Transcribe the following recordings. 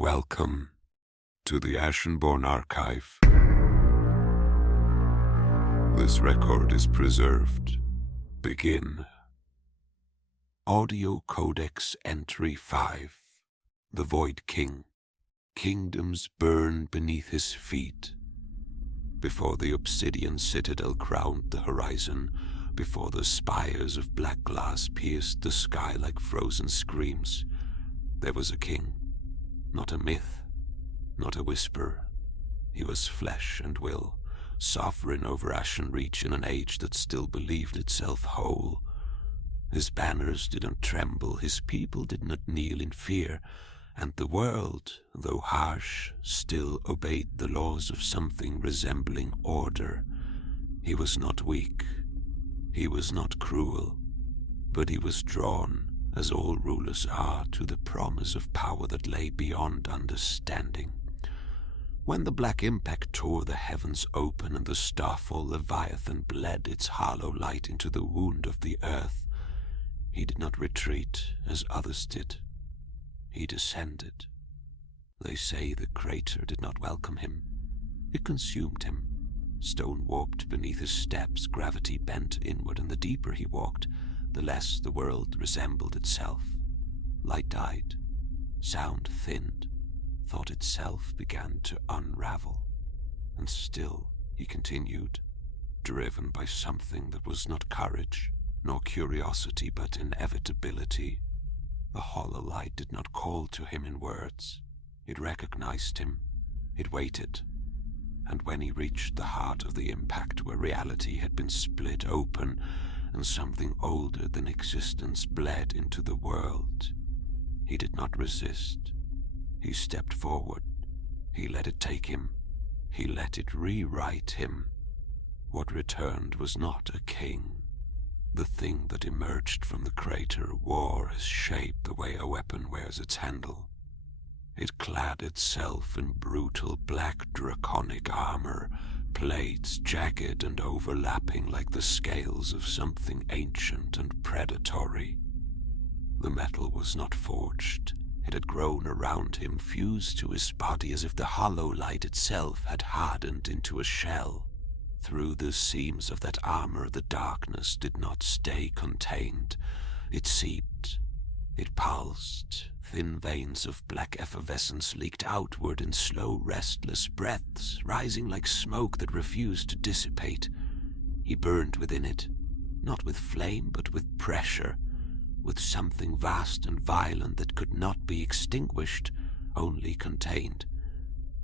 Welcome to the Ashenborne Archive. This record is preserved. Begin. Audio Codex Entry 5. The VoidKing. Kingdoms burn beneath his feet. Before the Obsidian Citadel crowned the horizon, before the spires of black glass pierced the sky like frozen screams, there was a king. Not a myth, not a whisper. He was flesh and will, sovereign over Ashenreach in an age that still believed itself whole. His banners did not tremble, his people did not kneel in fear, and the world, though harsh, still obeyed the laws of something resembling order. He was not weak, he was not cruel, but he was drawn, as all rulers are, to the promise of power that lay beyond understanding. When the black impact tore the heavens open and the starfall Leviathan bled its Hollowlight into the wound of the earth, he did not retreat as others did. He descended. They say the crater did not welcome him. It consumed him. Stone warped beneath his steps, gravity bent inward, and the deeper he walked, the less the world resembled itself. Light died, sound thinned, thought itself began to unravel. And still he continued, driven by something that was not courage, nor curiosity, but inevitability. The Hollowlight did not call to him in words. It recognized him. It waited. And when he reached the heart of the impact where reality had been split open, and something older than existence bled into the world, he did not resist. He stepped forward. He let it take him. He let it rewrite him. What returned was not a king. The thing that emerged from the crater wore his shape the way a weapon wears its handle. It clad itself in brutal black draconic armor, plates jagged and overlapping like the scales of something ancient and predatory. The metal was not forged. It had grown around him, fused to his body as if the Hollowlight itself had hardened into a shell. Through the seams of that armor, the darkness did not stay contained. It seeped. It pulsed. Thin veins of black effervescence leaked outward in slow, restless breaths, rising like smoke that refused to dissipate. He burned within it, not with flame, but with pressure, with something vast and violent that could not be extinguished, only contained.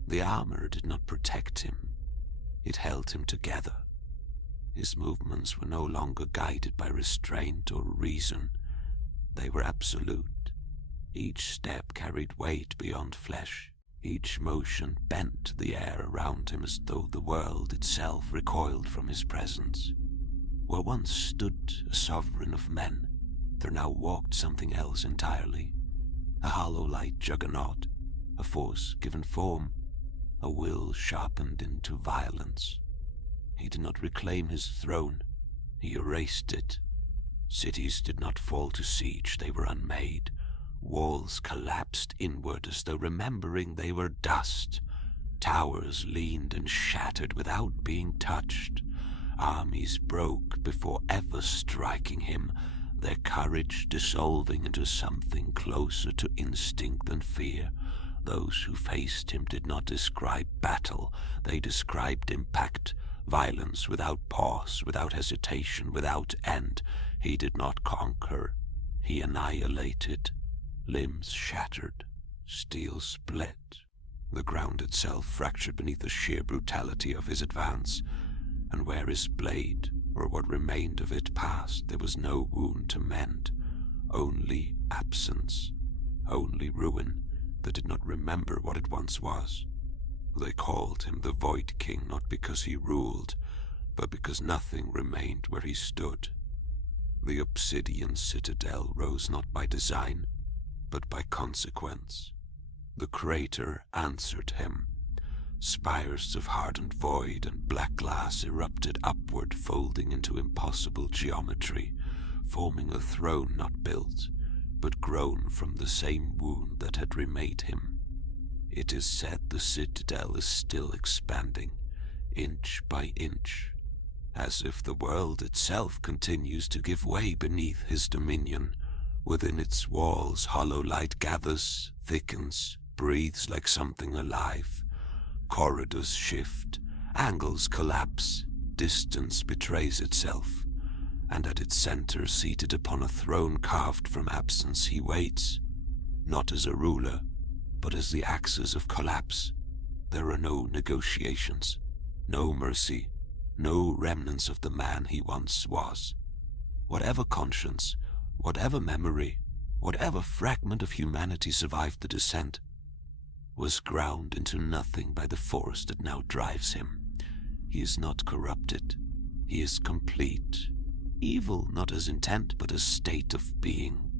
The armor did not protect him. It held him together. His movements were no longer guided by restraint or reason. They were absolute. Each step carried weight beyond flesh. Each motion bent the air around him as though the world itself recoiled from his presence. Where once stood a sovereign of men, there now walked something else entirely. A Hollowlight juggernaut, a force given form, a will sharpened into violence. He did not reclaim his throne, he erased it. Cities did not fall to siege, they were unmade. Walls collapsed inward as though remembering they were dust. Towers leaned and shattered without being touched. Armies broke before ever striking him, their courage dissolving into something closer to instinct than fear. Those who faced him did not describe battle, they described impact, violence without pause, without hesitation, without end. He did not conquer, he annihilated. Limbs shattered, steel split. The ground itself fractured beneath the sheer brutality of his advance, and where his blade, or what remained of it, passed, there was no wound to mend, only absence, only ruin that did not remember what it once was. They called him the VoidKing not because he ruled, but because nothing remained where he stood. The Obsidian Citadel rose not by design, but by consequence. The crater answered him. Spires of hardened void and black glass erupted upward, folding into impossible geometry, forming a throne not built, but grown from the same wound that had remade him. It is said the Citadel is still expanding, inch by inch, as if the world itself continues to give way beneath his dominion. Within its walls, Hollowlight gathers, thickens, breathes like something alive. Corridors shift, angles collapse, distance betrays itself, and at its center, seated upon a throne carved from absence, he waits, not as a ruler, but as the axis of collapse. There are no negotiations, no mercy, no remnants of the man he once was. Whatever conscience, whatever memory, whatever fragment of humanity survived the descent, was ground into nothing by the force that now drives him. He is not corrupted. He is complete. Evil not as intent, but as state of being.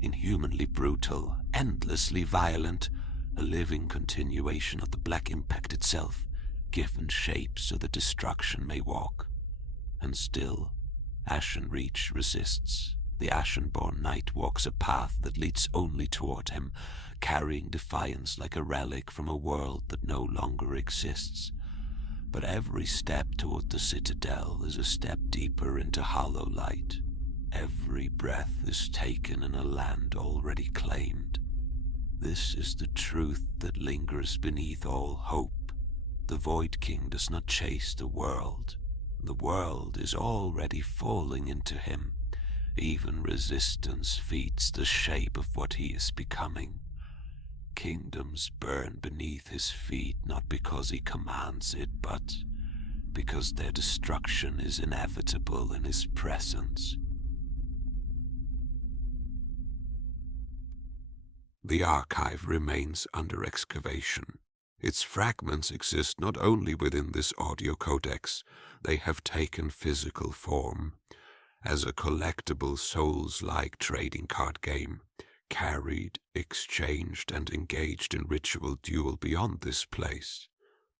Inhumanly brutal, endlessly violent, a living continuation of the Black Impact itself, given shape so that destruction may walk. And still, Ashenreach resists. The Ashenborne Knight walks a path that leads only toward him, carrying defiance like a relic from a world that no longer exists. But every step toward the Citadel is a step deeper into Hollowlight. Every breath is taken in a land already claimed. This is the truth that lingers beneath all hope. The VoidKing does not chase the world. The world is already falling into him. Even resistance feeds the shape of what he is becoming. Kingdoms burn beneath his feet not because he commands it, but because their destruction is inevitable in his presence. The archive remains under excavation. Its fragments exist not only within this audio codex, they have taken physical form as a collectible Soulslike trading card game, carried, exchanged, and engaged in ritual duel beyond this place.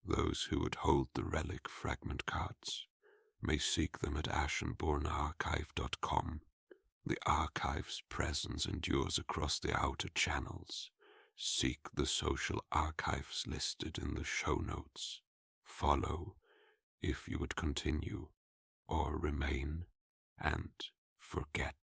Those who would hold the relic fragment cards may seek them at ashenbornearchive.com. The archive's presence endures across the outer channels. Seek the social archives listed in the show notes. Follow if you would continue, or remain and forget.